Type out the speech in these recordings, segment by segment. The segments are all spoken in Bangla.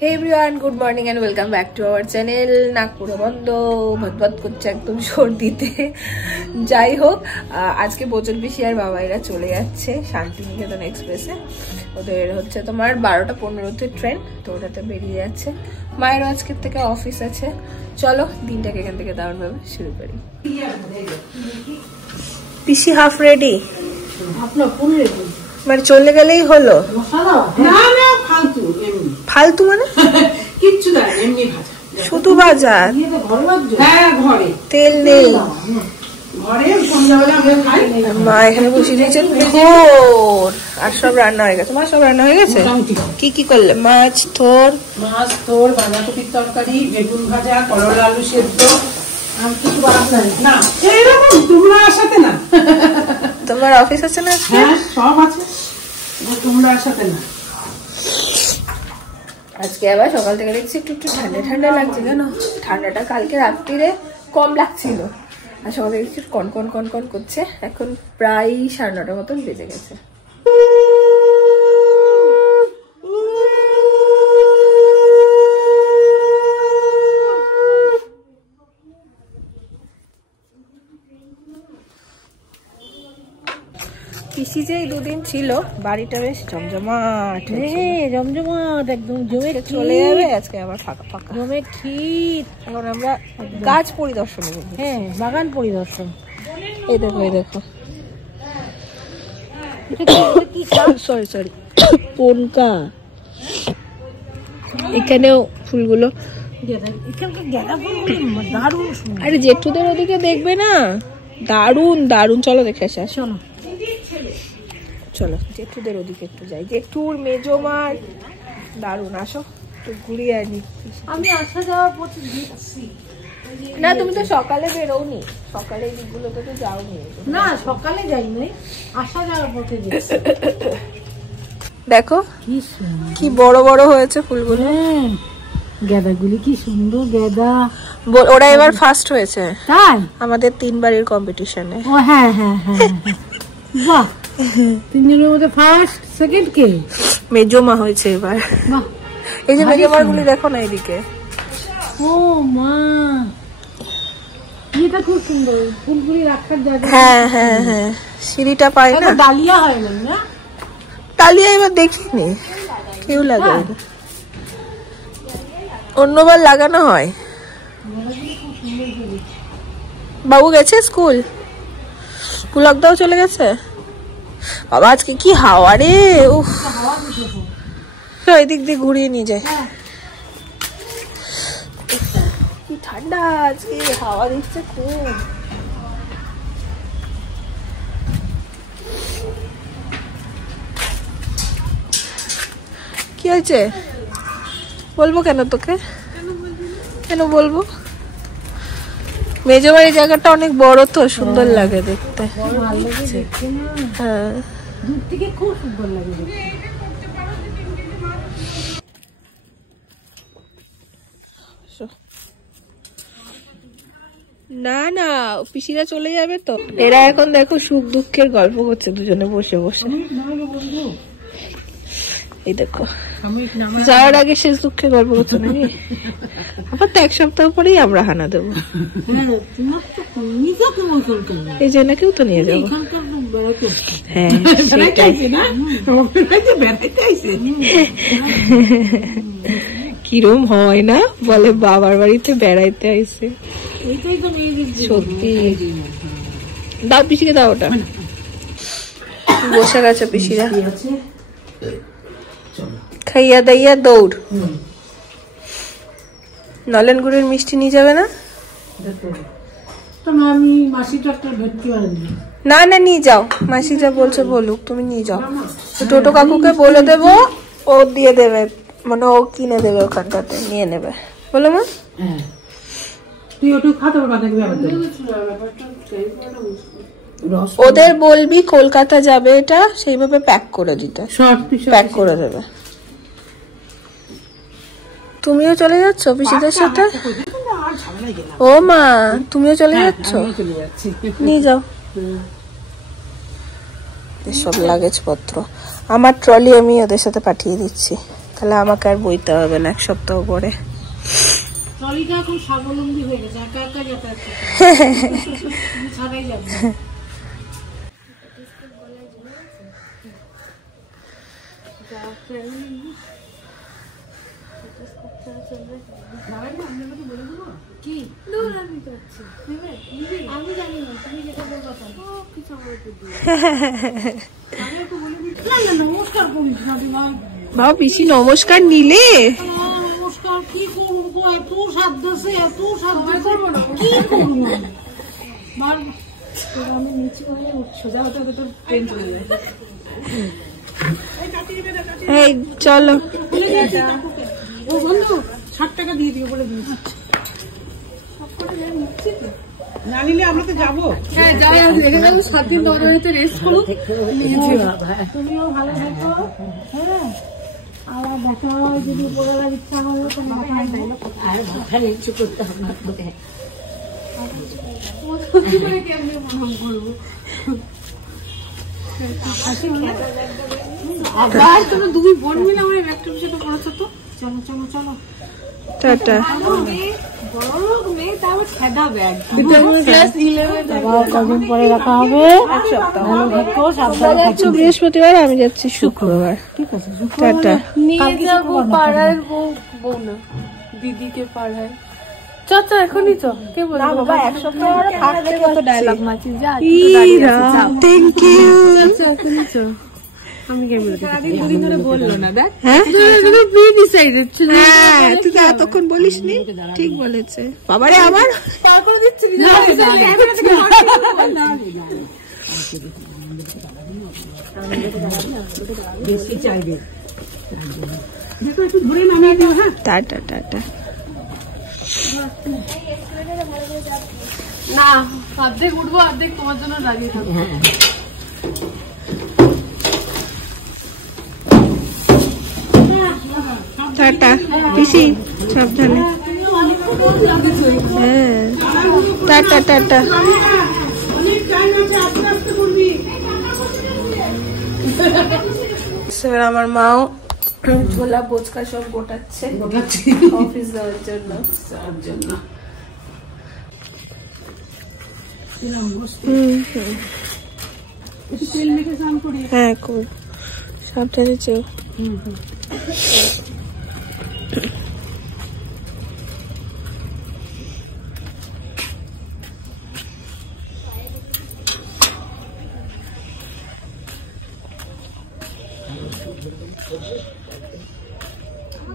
Hey everyone, good morning and welcome back to our channel. Nagpur বন্ধ ভদভদ করছে একদম সর্দিতে। যাই হোক, আজকে বোচন পিসি আর বাবাইরা চলে যাচ্ছে শান্তিনিকেতন এক্সপ্রেসে। ওদের হচ্ছে তোমার 12টা 15-তে ট্রেন, তো ওটাতে বেরিয়ে যাচ্ছে। মায়েরও আজকের থেকে অফিস আছে। চলো দিনটাকে এখান থেকে দারুণ ভাবে শুরু করি। পিসি হাফ রেডি, মানে চলে গেলেই হলো? না না, ফালতু ফালতু মানে কিচ্ছু না, এমনি ভাজা, শুধু ভাজা। হ্যাঁ ঘরে তেল নেই ঘরে। সন্ধ্যাবেলা আমরা খাই। মা এখানে বসিয়ে দিয়েছেন থোর, আর সব রান্না হয়ে গেছে। মা সব রান্না হয়ে গেছে? কি কি করলে? মাছ থোর, বাঁধাকপির তরকারি, বেগুন ভাজা, করলা আলু সেদ্ধ। না এইরকম তোমরা আসাতে না। তোমার অফিস আছে না? হ্যাঁ সব আছে, তোমরা আসাতে না। আজকে আবার সকাল থেকে দেখছি একটু একটু ঠান্ডা ঠান্ডা লাগছে। কেন? ঠান্ডাটা কালকে রাত্রিরে কম লাগছিল, আর সকালে দেখছি কনকন কনকন করছে। এখন প্রায় 9:30 মতন বেজে গেছে। পিসি যে এই দুদিন ছিল, বাড়িটা বেশ জমজমাট, জমজমাট একদম জমে চলে যাবে। আজকে আবার ফাঁকা ফাঁকা জমে ক্ষীর। এখন আমরা গাছ পরিদর্শনে যাবো। হ্যাঁ, বাগান পরিদর্শন। এই দেখো এই দেখো, সরি সরি পনকা। এখানেও ফুলগুলো, এখানকার গাঁদা ফুলগুলো দারুণ সুন্দর। আরে জেঠুদের ওদিকে দেখবে না, দারুণ দারুণ। চলো দেখে আসি। শোনো, চলো জেঠুদের ওদিকে একটু যাই। জেঠুর মেজমার দারুণ। আসো একটু ঘুরিয়ে আনি। আমি আসা যাওয়ার পথে দেখছি। না তুমি তো সকালে বেরোনি, সকালে এই দিকগুলোতে তো যাওনি। না সকালে যাই নাই, আসা যাওয়ার পথে দেখছি। দেখো কি সুন্দর, কি বড় বড় হয়েছে ফুলগুলো। গাঁদাগুলি কি সুন্দর গাঁদা। ওরা এবার ফার্স্ট হয়েছে তাই আমাদের 3 বাড়ির কম্পিটিশনে। ও হ্যাঁ হ্যাঁ হ্যাঁ, বাহ। 3 জনের মধ্যে ফার্স্ট সেকেন্ড কে? মেজমা হয়েছে এবার। বাহ, এই যে মেজমার গুলি দেখো না এদিকে। ও মা, এটা খুব সুন্দর। ফুলগুলি রাখার জায়গা। হ্যাঁ হ্যাঁ হ্যাঁ, সিঁড়িটা পাই না। ডালিয়া হয় না? ডালিয়া এবার দেখিনি, কেউ লাগায় না। অন্যবার লাগানো হয়। বাবু গেছে স্কুল? পুলকদাও চলে গেছে। বাবা আজকে কি হাওয়া রে, উফ। ওই দিক দিয়ে ঘুরিয়ে নিয়ে যায়। কি ঠান্ডা আজকে, হাওয়া দিচ্ছে খুব। কি হয়েছে বলবো কেন তোকে? কেন বলবো? মেজবাড়ির জায়গাটা অনেক বড় তো, সুন্দর লাগে দেখতে। হ্যাঁ দূর থেকে খুব সুন্দর লাগে দেখতে। না না, পিসিরা চলে যাবে তো। এরা এখন দেখো সুখ দুঃখের গল্প করছে দুজনে বসে বসে। এই দেখো যাওয়ার আগে শেষ দুঃখের গল্প করছে নাকি? আবার তো 1 সপ্তাহ পরেই আমরা হানা দেবো। এই যে নাকেও তো নিয়ে যাবো। হ্যাঁ কিরম হয় না বলে, বাবার বাড়িতে বেড়াইতে আইছে। সত্যি। দাও পিসিকে দাও ওটা। বসে গেছে পিসিরা, খাইয়া দাইয়া দৌড়। নলেন গুড়ের মিষ্টি নিয়ে যাবে না? আমি মাসিটা একটা ভেটকি আনবি। না না নিয়ে যাও, মাসি যা বলছে বলুক, তুমি নিয়ে যাও। টোটো কাকুকে বলে দেবো, ও দিয়ে দেবে, মানে ও কিনে দেবে ওখানটাতে, নিয়ে নেবে। বলো মা। তুই ওটু খাতে ওদের বলবি কলকাতা যাবে, এটা সেইভাবে প্যাক করে দিতে, প্যাক করে দেবে। তুমিও চলে যাচ্ছ পিসিদের সাথে? ও মা তুমিও চলে যাচ্ছ? নিয়ে যাও সব লাগেজ পত্র। আমার ট্রলি আমি ওদের সাথে পাঠিয়ে দিচ্ছি। তাহলে আমাকে আর বইতে হবে না 1 সপ্তাহ পরে। ট্রলিটা এখন স্বাবলম্বী হয়ে গেছে, একা একা যাতায়াত করতে ছাড়াই যাবে। বাবা পিসি নমস্কার নিলে? নমস্কার কি করবো, এত সাধ্য আছে, এত সাধ্য করবো না, কি করবো আমি নিচে সোজা হতে হতে তোর ট্রেন চলে যায়। এই চলো ও বন্ধু 60 টাকা দিয়ে দিও বলে দিয়েছি। না নিলে আমরা তো যাবো। হ্যাঁ যাই, 7 দিন তোমাদের বাড়িতে রেস্ট করো, তুমিও ভালো থাকো। হ্যাঁ আবার দেখা হয় যদি উপরওয়ালার ইচ্ছা হয় তো আর মাথা নিচু করতে হবে না তোকে। কেমনি প্রণাম করবো? আবার তোমরা 2 বোন মিলে আমার ব্যাগটা পিছনে পড়েছো তো। চলো চলো চলো টাটা। বৃহস্পতিবার, আমি যাচ্ছি শুক্রবার। ঠিক আছে টাটা। নিয়ে যাবো পাড়ার বউ না দিদিকে পাড়ায়। চাচা এখনই তো কে বলবো বাবা 1 সপ্তাহ থাকলে কত ডায়লগ মাছি যা। Thank you. চাচা এখনই তো আমি কে বলতে সারাদিন 2 দিন ধরে বললো না দেখ। হ্যাঁ তুমি প্রি ডিসাইডেড ছিল। হ্যাঁ তুই তো এতক্ষণ বলিসনি। ঠিক বলেছে বাবারে। আমার পাগল দিচ্ছিস না বেশি চাইবে। দেখো একটু ধরে নামিয়ে দিও। হ্যাঁ টাটা টাটা। না অর্ধেক উঠবো, অর্ধেক তোমার জন্য দাঁড়িয়ে থাকবো। টাটা পিসি, সাবধানে। হ্যাঁ টাটা টাটা। আমার মাও ছোলা বোচকা সব গোটাচ্ছে অফিস যাওয়ার জন্য। হ্যাঁ খুব সাবধানে চেও।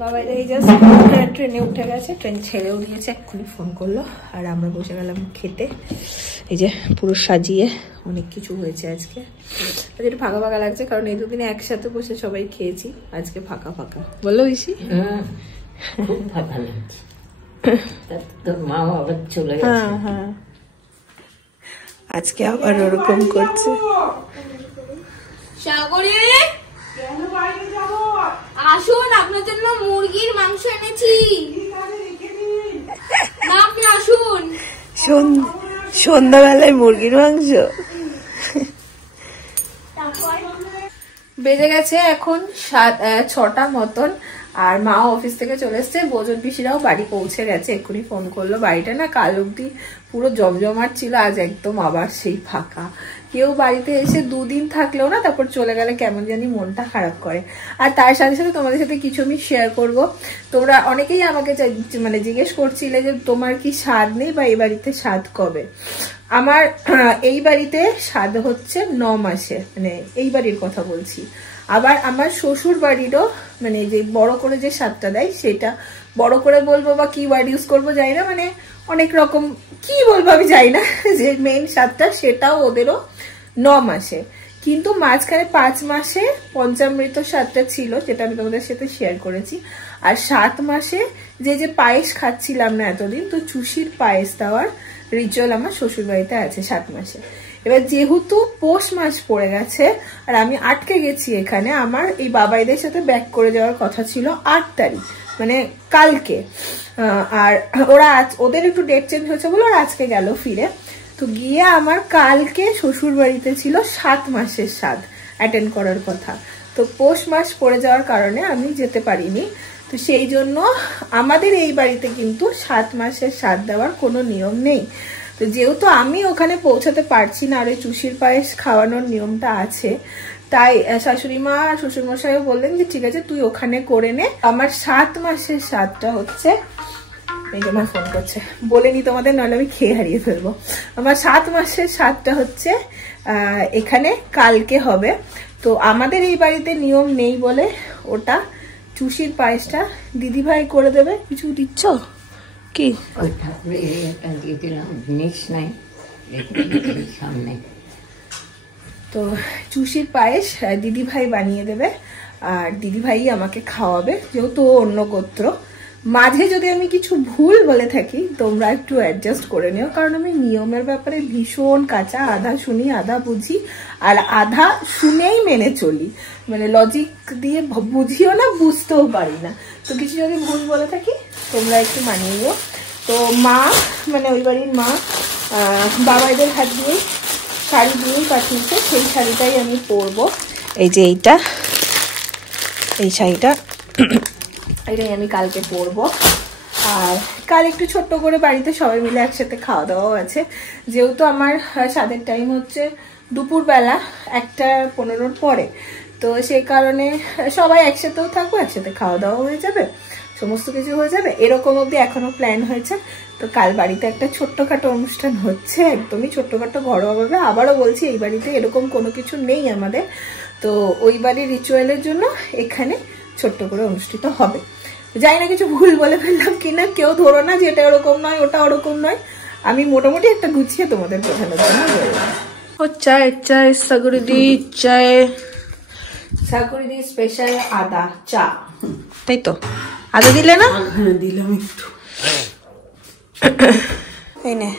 বাবা এই জাস্ট ট্রেনে উঠে গেছে, ট্রেন ছেড়েও দিয়েছে, এক্ষুনি ফোন করলো আর আমরা বসে গেলাম খেতে। এই যে পুরো সাজিয়ে অনেক কিছু হয়েছে আজকে। একটু ফাঁকা ফাঁকা লাগছে কারণ এই 2 দিনে একসাথে বসে সবাই খেয়েছি, আজকে ফাঁকা ফাঁকা। বলো ইসি? খুব ফাঁকা লাগছে। তোর মাও আবার চলে গেছে। হ্যাঁ হ্যাঁ আজকে আবার ওরকম করছে। সাগরে আসুন, আপনার জন্য মুরগির মাংস এনেছি। না আপনি আসুন। সন্ধ্যাবেলায় মুরগির মাংস। বেজে গেছে এখন 6টা মতন আর মা অফিস থেকে চলে এসছে, বোজন পিসিরাও বাড়ি পৌঁছে গেছে, এক্ষুনি ফোন করলো। বাড়িটা না কাল অব্দি পুরো জমজমাট ছিল, আজ একদম আবার সেই ফাঁকা। কেউ বাড়িতে এসে 2 দিন থাকলেও না তারপর চলে গেলে কেমন জানি মনটা খারাপ করে। আর তার সাথে সাথে তোমাদের সাথে কিছু আমি শেয়ার করব। তোমরা অনেকেই আমাকে মানে জিজ্ঞেস করছিলে যে তোমার কি স্বাদ নেই বা এই বাড়িতে স্বাদ কবে। আমার এই বাড়িতে স্বাদ হচ্ছে 9 মাসে, মানে এই বাড়ির কথা বলছি। আবার আমার শ্বশুর বাড়িরও মানে যে বড় করে যে স্বাদটা দেয় সেটা, বড় করে বলবো বা কি ওয়ার্ড ইউজ করবো জানি না, মানে অনেক রকম কি বলবো আমি জানি না, যে মেইন স্বাদটা সেটাও ওদেরও 9 মাসে। কিন্তু মাঝখানে 5 মাসে পঞ্চামৃত স্বাদটা ছিল, যেটা আমি তোমাদের সাথে শেয়ার করেছি। আর 7 মাসে যে পায়েস খাচ্ছিলাম না এতদিন, তো চুষির পায়েস দেওয়ার রিচুয়াল আমার শ্বশুর বাড়িতে আছে 7 মাসে। এবার যেহেতু পৌষ মাস পড়ে গেছে আর আমি আটকে গেছি এখানে, আমার এই বাবাইদের সাথে ব্যাক করে যাওয়ার কথা ছিল 8 তারিখ, মানে কালকে। আর ওরা ওদের একটু ডেট চেঞ্জ হয়েছে বলে ওরা আজকে গেল ফিরে। তো গিয়ে আমার কালকে শ্বশুর বাড়িতে ছিল 7 মাসের স্বাদ অ্যাটেন্ড করার কথা। তো তো পৌষ মাস পড়ে যাওয়ার কারণে আমি যেতে পারিনি। তো সেই জন্য আমাদের এই বাড়িতে কিন্তু 7 মাসের সাত দেওয়ার কোনো নিয়ম নেই। তো যেহেতু আমি ওখানে পৌঁছাতে পারছি না আর ওই চুষির পায়েস খাওয়ানোর নিয়মটা আছে, তাই শাশুড়ি মা আর শ্বশুরমশাইও বললেন যে ঠিক আছে তুই ওখানে করে নে। আমার 7 মাসের সাতটা হচ্ছে, এই যে আমার ফোন করছে, বলেনি তোমাদের, নাহলে আমি খেয়ে হারিয়ে ফেলবো। আমার 7 মাসের সাতটা হচ্ছে এখানে কালকে হবে। তো আমাদের এই বাড়িতে নিয়ম নেই বলে ওটা চুষির পায়েসটা দিদিভাই করে দেবে। কিছু দিচ্ছ কি? দিয়ে দিলাম, জিনিস নাই সামনে। তো চুষির পায়েস দিদিভাই বানিয়ে দেবে আর দিদিভাই আমাকে খাওয়াবে, যেহেতু অন্য গোত্র। মাঝে যদি আমি কিছু ভুল বলে থাকি তোমরা একটু অ্যাডজাস্ট করে নিও, কারণ আমি নিয়মের ব্যাপারে ভীষণ কাঁচা, আধা শুনি আধা বুঝি, আর আধা শুনেই মেনে চলি, মানে লজিক দিয়ে বুঝিও না বুঝতেও পারি না। তো কিছু যদি ভুল বলে থাকি তোমরা একটু মানিয়ে নিও। তো মা, মানে ওই বাড়ির মা বাবাইদের হাত দিয়ে শাড়ি দিয়েই পাঠিয়েছে, সেই শাড়িটাই আমি পরবো। এই যে এইটা, এই শাড়িটা এটাই আমি কালকে পরবো। আর কাল একটু ছোট্ট করে বাড়িতে সবাই মিলে একসাথে খাওয়া দাওয়াও আছে, যেহেতু আমার স্বাদের টাইম হচ্ছে দুপুরবেলা 1:15 পরে। তো সেই কারণে সবাই একসাথেও থাকবো, একসাথে খাওয়া দাওয়া হয়ে যাবে, সমস্ত কিছু হয়ে যাবে, এরকম অবধি এখনো প্ল্যান হয়েছে। তো কাল বাড়িতে একটা ছোট্টখাটো অনুষ্ঠান হচ্ছে, একদমই ছোট্টখাটো ঘরোয়াভাবে। আবারও বলছি এই বাড়িতে এরকম কোনো কিছু নেই আমাদের, তো ওই বাড়ির রিচুয়ালের জন্য এখানে ছোট্ট করে অনুষ্ঠিত হবে। জানি না কিছু ভুল বলে ফেললাম কিনা, কেউ ধরো না যে এটা ওরকম নয় ওটা ওরকম নয়, আমি মোটামুটি একটা গুছিয়ে তোমাদের বোঝানোর জন্য বললাম। ও চায় চায় সাগরিদি, চায় সাগরিদি স্পেশাল আদা চা, তাই তো? আদা দিলে না? হ্যাঁ দিলাম একটু। এই নে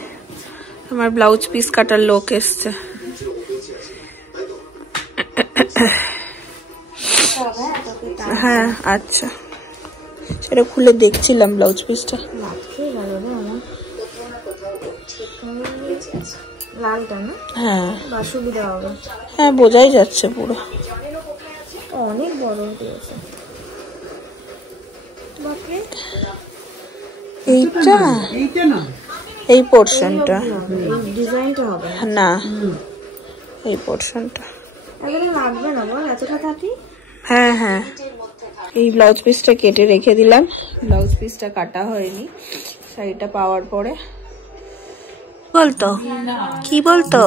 আমার ব্লাউজ পিস কাটার লোক এসছে। হ্যাঁ আচ্ছা, সেটা খুলে দেখছিলাম ব্লাউজ পিসটা। হ্যাঁ হ্যাঁ বোঝাই যাচ্ছে পুরো, অনেক বড় দিয়েছে। এইটা এইটা না, এই পোর্শনটা ডিজাইনটা হবে না, এই পোর্শনটা লাগবে না বল এতটা থাকি। হ্যাঁ হ্যাঁ, এই ব্লাউজ পিসটা কেটে রেখে দিলাম, ব্লাউজ পিসটা কাটা হয়নি শাড়িটা পাওয়ার পরে। বলতো কি বলতো?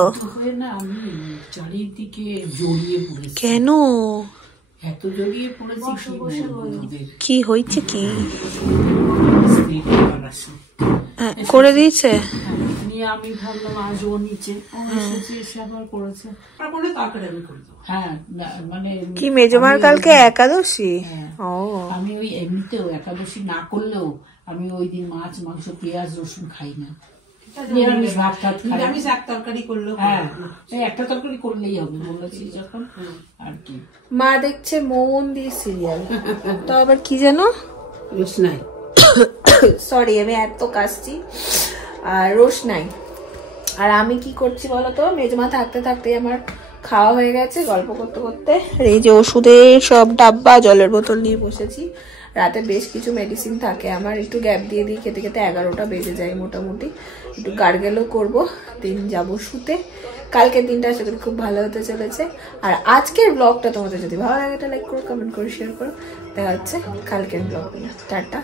চারিদিকে জড়িয়ে পড়েছে। কেন? এত জড়িয়ে পড়েছে কি হয়েছে? কি করে দিয়েছে? আমি ভাবলাম আজ ও নিচে এসে আবার করেছে, তারপরে তাড়াতাড়ি আমি করে দেবো। হ্যাঁ মানে কি মেজমার কালকে একাদশী? ও আমি ওই এমনিতেও একাদশী না করলেও আমি ওই দিন মাছ মাংস পেঁয়াজ রসুন খাই না, নিরামিষ ভাত টাত খাই। নিরামিষ এক তরকারি করলেও, হ্যাঁ একটা তরকারি করলেই হবে বলেছি যখন। আর কি মা দেখছে মন দিয়ে সিরিয়াল, তো আবার কি জানো রোশনাই, সরি আমি এত কাশছি, আর রোশনাই। আর আমি কি করছি বলতো, মেজমা থাকতে থাকতে আমার খাওয়া হয়ে গেছে, গল্প করতে করতে এই যে ওষুধের সব ডাব্বা জলের বোতল নিয়ে বসেছি। রাতে বেশ কিছু মেডিসিন থাকে আমার, একটু গ্যাপ দিয়ে দিই, খেতে খেতে 11টা বেজে যায় মোটামুটি। একটু গার্গেলও করবো, দিন যাবো শুতে। কালকের দিনটা আশা করি খুব ভালো হতে চলেছে। আর আজকের ব্লগটা তোমাদের যদি ভালো লাগে এটা লাইক করো, কমেন্ট করো, শেয়ার করো। দেখা হচ্ছে কালকের ব্লগ নিয়ে। টাটা।